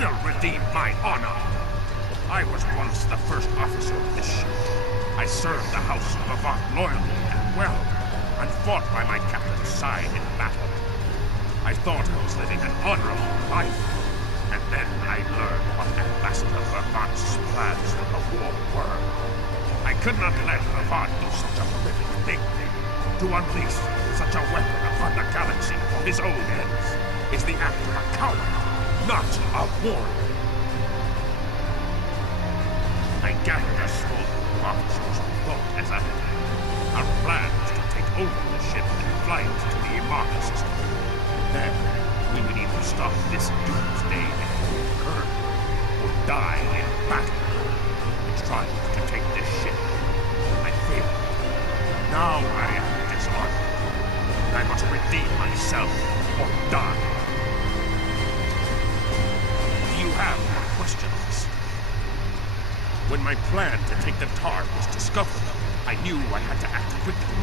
will redeem my honor. I was once the first officer of this ship. I served the House of Avant loyally and well, and fought by my captain's side in battle. I thought I was living an honorable life, and then I learned what Ambassador Avant's plans for the war were. I could not let Avant do such a horrific thing. To unleash such a weapon upon the galaxy for his own ends is the act of a coward, not a warrior. I gathered a small group of officers who thought as I had. Our plan was to take over the ship and fly it to the Imarca system. Then, we would either stop this doomsday before it occurred, or die in battle. I tried to take this ship. I failed. Now I am dishonored. I must redeem myself or die. Do you have more questions? When my plan to take the Tarn was discovered, I knew I had to act quickly.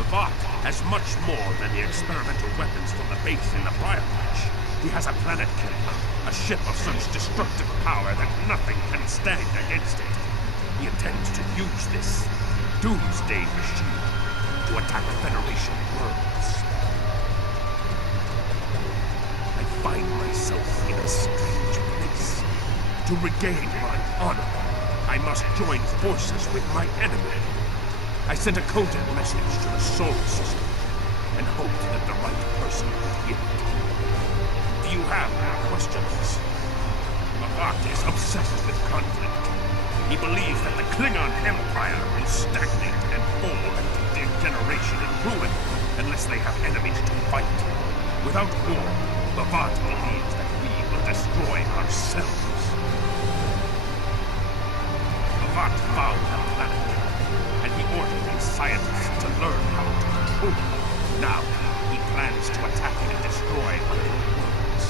Avant has much more than the experimental weapons from the base in the Briar Patch. He has a planet killer, a ship of such destructive power that nothing can stand against it. He intends to use this doomsday machine to attack Federation worlds. I find myself in a strange place. To regain my honor, I must join forces with my enemy. I sent a coded message to the solar system and hoped that the right person would hear it. Do you have more questions? Avant is obsessed with conflict. He believes that the Klingon Empire will stagnate and fall into degeneration and ruin unless they have enemies to fight. Without war, Avant believes that we will destroy ourselves. Avant found the planet, and he ordered his scientists to learn how to control it. Now, he plans to attack and destroy other worlds.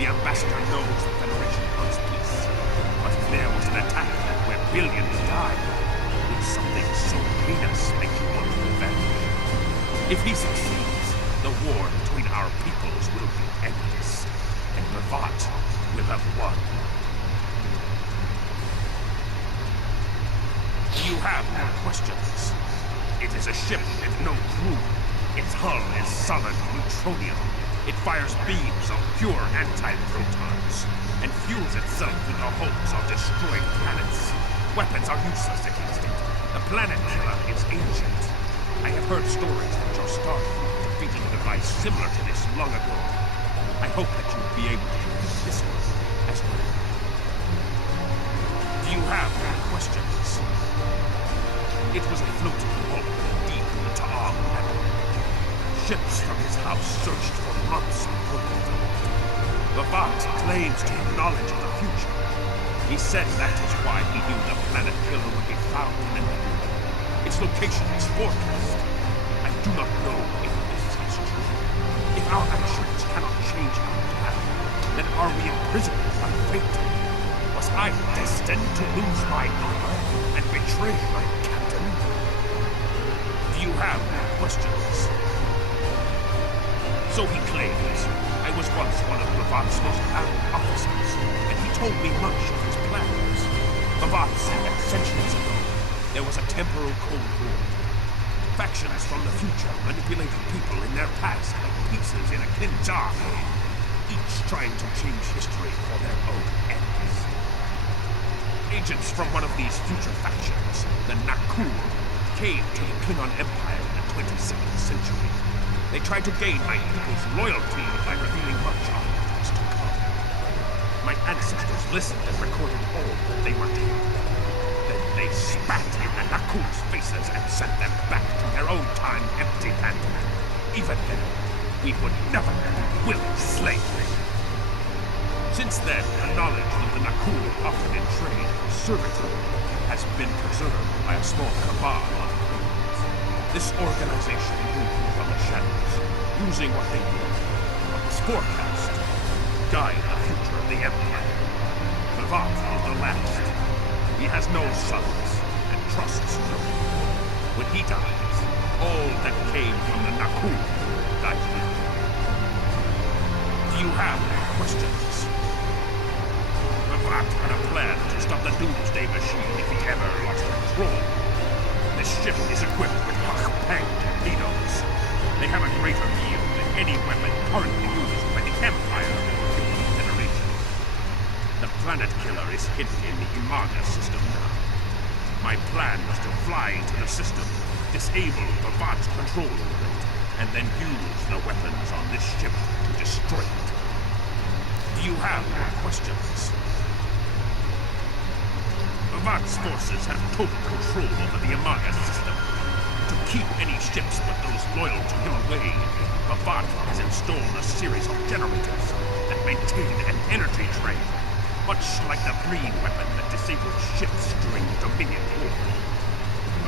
The Ambassador knows the Federation wants peace, but if there was an attack where billions died, would something so heinous make you want revenge? If he succeeds, the war between our peoples will be endless, and Avant will have won. Do you have more questions? It is a ship with no crew. Its hull is solid neutronium. It fires beams of pure anti-protons and fuels itself with the hopes of destroying planets. Weapons are useless against it. The planet killer is ancient. I have heard stories that your Starfleet defeated a device similar to this long ago. I hope that you will be able to use this one as well. Do you have more questions? It was a floating hulk deep in the Ta'am Nebula. Ships from his house searched for months on Earth. Avant claims to have knowledge of the future. He says that is why he knew the planet killer would be found in the nebula. Its location is forecast. I do not know if this is true. If our actions cannot change our path, then are we imprisoned by fate? Was I destined to lose my honor and betray my captain? Do you have more questions? So he claims. I was once one of Avant's most valued officers, and he told me much of his plans. Avant said that centuries ago, there was a temporal Cold War. Factions from the future manipulated people in their past like pieces in a Kinjar game, each trying to change history for their own ends. Agents from one of these future factions, the Nakur, came to the Klingon Empire in the 22nd century. They tried to gain my people's loyalty by revealing much of what was to come. My ancestors listened and recorded all that they were told. Then they spat in the Nakur's faces and sent them back to their own time empty-handed. Even then, we would never be willing slaves. Since then, the knowledge that the Nakur offered in trade for servitude has been preserved by a small cabal of criminals. This organization moved from the shadows, using what they knew, what was forecast, to guide the future of the Empire. Avant is the last. He has no sons, and trusts no one. When he dies, all that came from the Nakur dies with him. Do you have any questions? Bavat had a plan to stop the Doomsday Machine if he ever lost control. This ship is equipped with Hawk-Pang torpedoes. They have a greater yield than any weapon currently used by the Empire or the Federation. The Planet Killer is hidden in the Imaga system now. My plan was to fly to the system, disable Bavat's control unit, and then use the weapons on this ship to destroy it. Do you have more questions? Bavat's forces have total control over the Imaga system. To keep any ships but those loyal to him away, Bavat has installed a series of generators that maintain an energy drain, much like the green weapon that disabled ships during the Dominion War.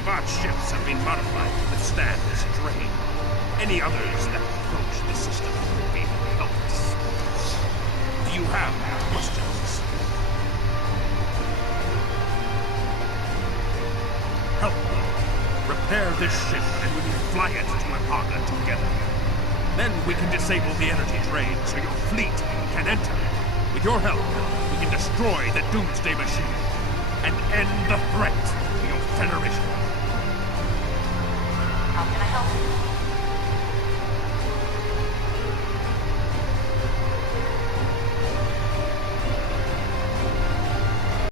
Bavat's ships have been modified to withstand this drain. Any others that approach the system will be helpless. Do you have questions? Help me. Repair this ship and we will fly it to Imaga together. Then we can disable the energy drain so your fleet can enter. With your help, we can destroy the Doomsday Machine and end the threat to your Federation. How can I help you?